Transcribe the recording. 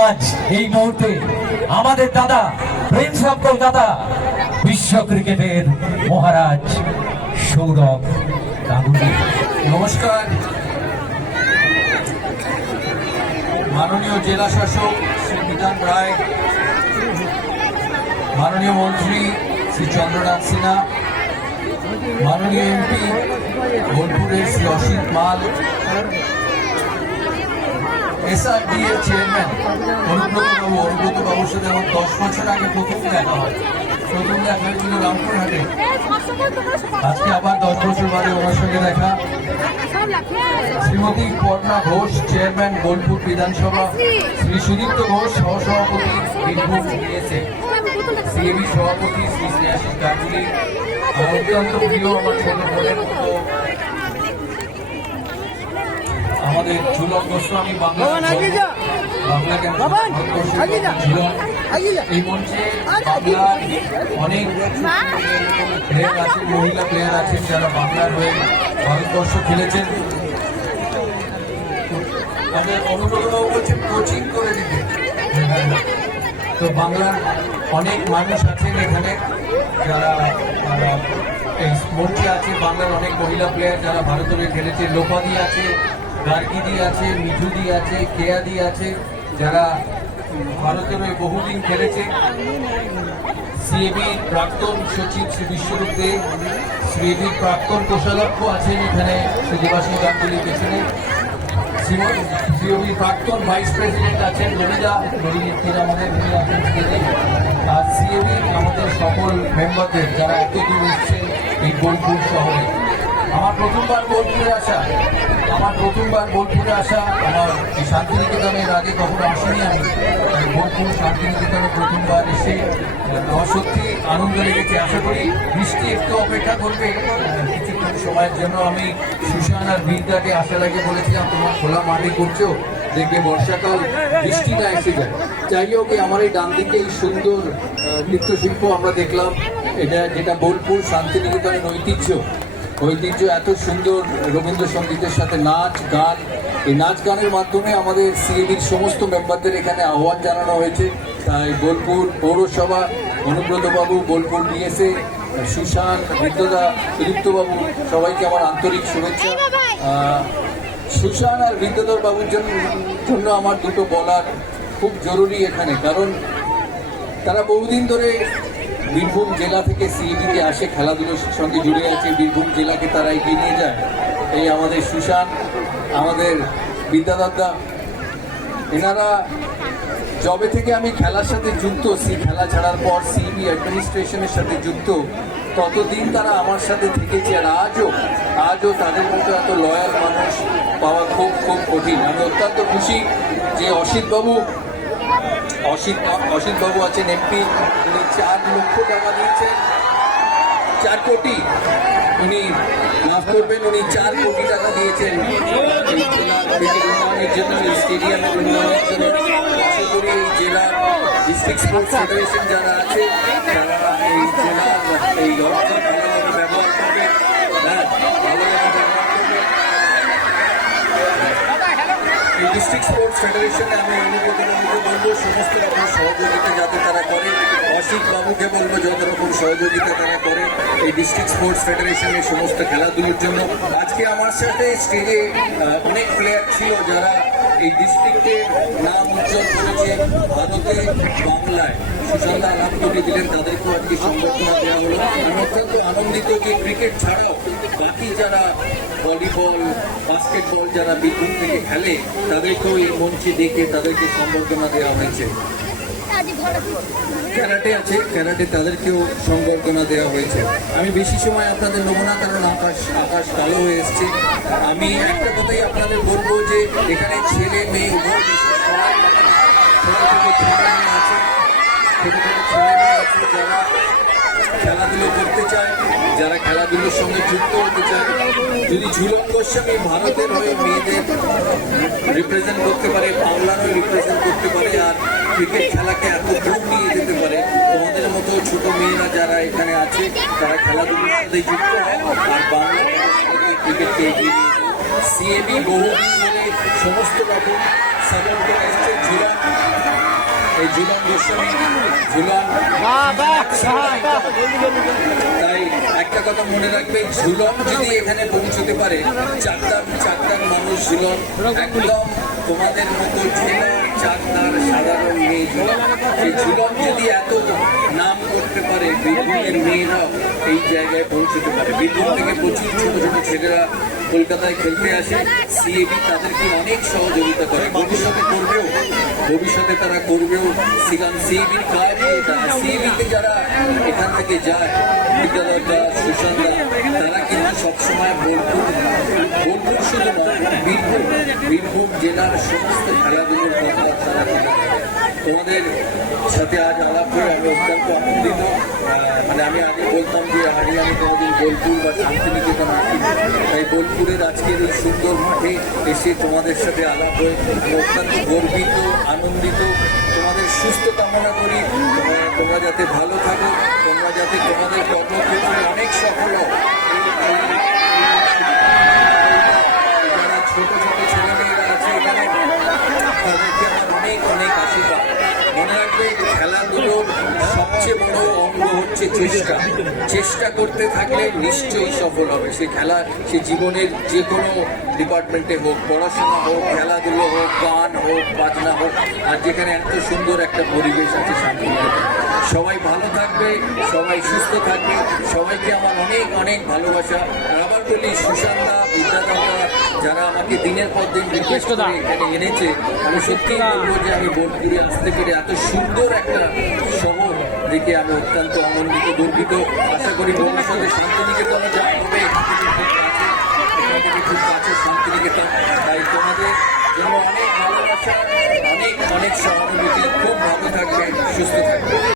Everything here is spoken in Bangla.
আজ এই মুহূর্তে আমাদের দাদা প্রিন্স অফ কলকাতা বিশ্ব ক্রিকেটের মহারাজ সৌরভ গাঙ্গুলি। নমস্কার। মাননীয় জেলা শাসক শ্রী বিধান রায়, মাননীয় মন্ত্রী শ্রী চন্দ্রনাথ সিনহা, মাননীয় এমপি বোলপুরের শ্রী অসিত মাল এসআরডি এর চেয়ারম্যান অনুব্রতবাবু, অনুব্রতবাবুর সাথে আমার দশ বছর আগে প্রথম দেখা হয়। প্রথম দেখা হয়েছিল রামপুরহাটে। আজকে আবার দশ বছর বাদে ওনার সঙ্গে দেখা। শ্রীমতী পর্ণা ঘোষ চেয়ারম্যান বোলপুর বিধানসভা। শ্রী সুদীপ্ত ঘোষ, সহসভাপতি, বীরভূম ডিএসএ সিএবি সভাপতি, শ্রী স্নেহাশিস গাঙ্গুলি। আমার অত্যন্ত প্রিয় আমার ছোট বোনের মতো আমাদের ঝুলক গোস্বামী বাংলা বাংলা এই মঞ্চে বাংলার অনেক প্লেয়ার আছেন মহিলা প্লেয়ার আছেন যারা বাংলার হয়ে ভারতবর্ষ খেলেছেন। আমাদের অনুব্রতবাবু বলছেন কোচিং করে দিতে। তো বাংলার অনেক মানুষ আছেন এখানে যারা মঞ্চে আছে। বাংলার অনেক মহিলা প্লেয়ার যারা ভারতের খেলেছে। লোপাদি আছে গার্গিদি আছে, মিঠুদি আছে, কেয়াদি আছে, যারা ভারতের হয়ে বহুদিন খেলেছে। সিএবির প্রাক্তন সচিব শ্রী বিশ্বরূপ দে সিএবির প্রাক্তন কোষাধ্যক্ষ আছেন এখানে শ্রী দেবাশী গাঙ্গুলির পেছনে। সিওবির প্রাক্তন ভাইস প্রেসিডেন্ট আছেন রবিদা রবি তিনি। আমাদের আর সিএবি আমাদের সকল মেম্বারদের, যারা এত দূর এসছেন এই বোলপুর শহরে। আমার প্রথমবার বোলপুরে আসা, আমার প্রথমবার বোলপুরে আসা, আমার শান্তিনিকেতনের আগে কখনো আসিনি আমি। বোলপুর শান্তিনিকেতনে প্রথমবার এসে আমার সত্যি আনন্দ লেগেছে। আশা করি বৃষ্টি একটু অপেক্ষা করবে। কিছুক্ষণ সময়ের জন্য আমি সুশান আর বীরদাকে আশা লাগে বলেছিলাম, তোমার খোলা মাটি করছ, দেখবে বর্ষাকাল, বৃষ্টি না এসে যায়। যাই হোক আমার এই ডান দিকে এই সুন্দর নৃত্যশিল্প আমরা দেখলাম। এটা যেটা বোলপুর শান্তিনিকেতনের ঐতিহ্য। ঐতিহ্য এত সুন্দর রবীন্দ্রসঙ্গীতের সাথে নাচ গান। এই নাচ গানের মাধ্যমে আমাদের সিএডির সমস্ত মেম্বারদের এখানে আহ্বান জানানো হয়েছে। তাই বোলপুর পৌরসভা অনুব্রতবাবু বোলপুর ডিএসএ সুশান বিদ্যদা সুদীপ্তবাবু সবাইকে আমার আন্তরিক শুভেচ্ছা। সুশান আর বিদ্যধর বাবুর জন্য আমার দুটো বলার খুব জরুরি এখানে। কারণ তারা বহুদিন ধরে বীরভূম জেলা থেকে সিইডিতে আসে খেলাধুলোর সঙ্গে জুড়ে আছে, বীরভূম জেলাকে তারা এগিয়ে নিয়ে যায়। এই আমাদের সুশান, আমাদের বিদ্যাদাদা, এনারা জবে থেকে আমি খেলার সাথে যুক্ত, সি খেলা ছাড়ার পর সিবি অ্যাডমিনিস্ট্রেশনের সাথে যুক্ত, ততদিন তারা আমার সাথে থেকেছে আর আজও আজও তাদের মতো এত লয়াল মানুষ পাওয়া খুব খুব কঠিন। আমি অত্যন্ত খুশি যে অসিতবাবু অসিত অসিত বাবু আছেন এমপি, উনি চার লক্ষ টাকা দিয়েছেন। চার কোটি উনি মাফ করবেন, উনি চার কোটি টাকা দিয়েছেন। উন্নয়নের জন্য, স্টেডিয়ামের উন্নয়নের জন্য, আশা করি এই জেলার ডিস্ট্রিক্ট স্পোর্টস ফেডারেশন যারা আছে, তারা এই জেলার এই অর্থ ব্যবহার করবে। হ্যাঁ ডিস্ট্রিক্ট স্পোর্টস ফেডারেশনে আমি অনুব্রতবাবুকে বলব সমস্ত রকম সহযোগিতা যাতে তারা করে অসিত বাবুকে বলব যত রকম সহযোগিতা তারা করে এই ডিস্ট্রিক্ট স্পোর্টস ফেডারেশনের সমস্ত খেলাধুলোর জন্য। আজকে আমার সাথে স্টেজে অনেক প্লেয়ার ছিল যারা এই ডিস্ট্রিক্টের নাম উজ্জ্বল বাংলায় নাম করে দিলেন আজকে সংবর্ধনা দেওয়া হলো। আমি অত্যন্ত আনন্দিত যে ক্রিকেট ছাড়াও বাকি যারা ভলিবল, বাস্কেটবল যারা থেকে খেলে, তাদেরকেও এই মঞ্চে তাদেরকে সম্বর্ধনা দেওয়া হয়েছে। ক্যারাটে আছে, ক্যারাটে তাদেরকেও সংবর্ধনা দেওয়া হয়েছে। আমি বেশি সময় আপনাদের নেব না, কারণ আকাশ আকাশ কালো হয়ে এসছে। আমি একটা কথাই আপনাদের বলব যে, এখানে ছেলে মেয়ে উভয় যারা খেলাধুলোর সঙ্গে যুক্ত হতে চায় যদি ভারতের হয়ে মেয়েদের রিপ্রেজেন্ট করতে পারে বাংলার হয়ে রিপ্রেজেন্ট করতে পারে আর ক্রিকেট খেলাকে এত দূর নিয়ে যেতে পারে তোমাদের মতো ছোট মেয়েরা যারা এখানে আছে তারা খেলাধুলোর সাথে যুক্ত হয় আর বাংলা ক্রিকেটকে এগিয়ে নিয়ে সিএবি সমস্ত রকম সাপোর্ট করে এসছে ঝুলন তাই একটা কথা মনে রাখবে, ঝুলন যদি এখানে পৌঁছতে পারে, চারটার চারটার মানুষ ঝুলন। একদম তোমাদের মতো ঝুলন, চারটার সাধারণ মেয়ে ঝুলন। এই ঝুলন যদি এত নাম করতে পারে বীরভূমের মেয়েরা এই জায়গায় পৌঁছতে পারে। বীরভূম থেকে প্রচুর ছোট ছোট ছেলেরা কলকাতায় খেলতে আসে সিএবি তাদেরকে অনেক সহযোগিতা করে ভবিষ্যতে করবেও, ভবিষ্যতে তারা করবেও সেখান সিএবির কাজে সিএবিতে যারা এখান থেকে যায় বিদ্যালয়টা সুশান্ত তারা কিন্তু সবসময় বোলপুর বোলপুর শুধু বীরভূম বীরভূম জেলার সমস্ত খেলাধুলোর কথা। তোমাদের সাথে আজ আলাপ করে আমি অত্যন্ত আনন্দিত। মানে আমি আগে বলতাম যে আগে আমি কোনোদিন বোলপুর বা শান্তিনিকেতন আসি তাই বোলপুরের আজকের এই সুন্দর মাঠে এসে তোমাদের সাথে আলাপ হয়ে অত্যন্ত গর্বিত, আনন্দিত। তোমাদের সুস্থ কামনা করি। তোমরা যাতে ভালো থাকো, তোমরা যাতে তোমাদের কর্মক্ষেত্রে অনেক সফল হও এই- এই- যারা ছোট ছোট ছেলেমেয়েরা আছে এখানে তাদেরকে আমার অনেক অনেক আশীর্বাদ মনে রাখবে খেলাধুলোর সবচেয়ে বড় অঙ্গ হচ্ছে চেষ্টা চেষ্টা করতে থাকলে নিশ্চয়ই সফল হবে। সে খেলা সে জীবনের যে কোনো ডিপার্টমেন্টে হোক পড়াশোনা হোক খেলাধুলো হোক গান হোক বাজনা হোক আর যেখানে এত সুন্দর একটা পরিবেশ আছে শান্তি সবাই ভালো থাকবে সবাই সুস্থ থাকবে। সবাইকে আমার অনেক অনেক ভালোবাসা। আর আবার বলি সুশান্তা বিদ্যাদাতা যারা আমাকে দিনের পর দিন রিকোয়েস্ট করে এখানে এনেছে আমি সত্যি বলব যে আমি বোলপুরে আসতে পেরে এত সুন্দর একটা শহর দেখে আমি অত্যন্ত আনন্দিত, গর্বিত। আশা করি ভবিষ্যতে শান্তিনিকেতনে যা হবে, শান্তিনিকেতন তাই তোমাদের জন্য অনেক ভালোবাসা, অনেক অনেক সহানুভূতি। খুব ভালো থাকবে সুস্থ থাকবে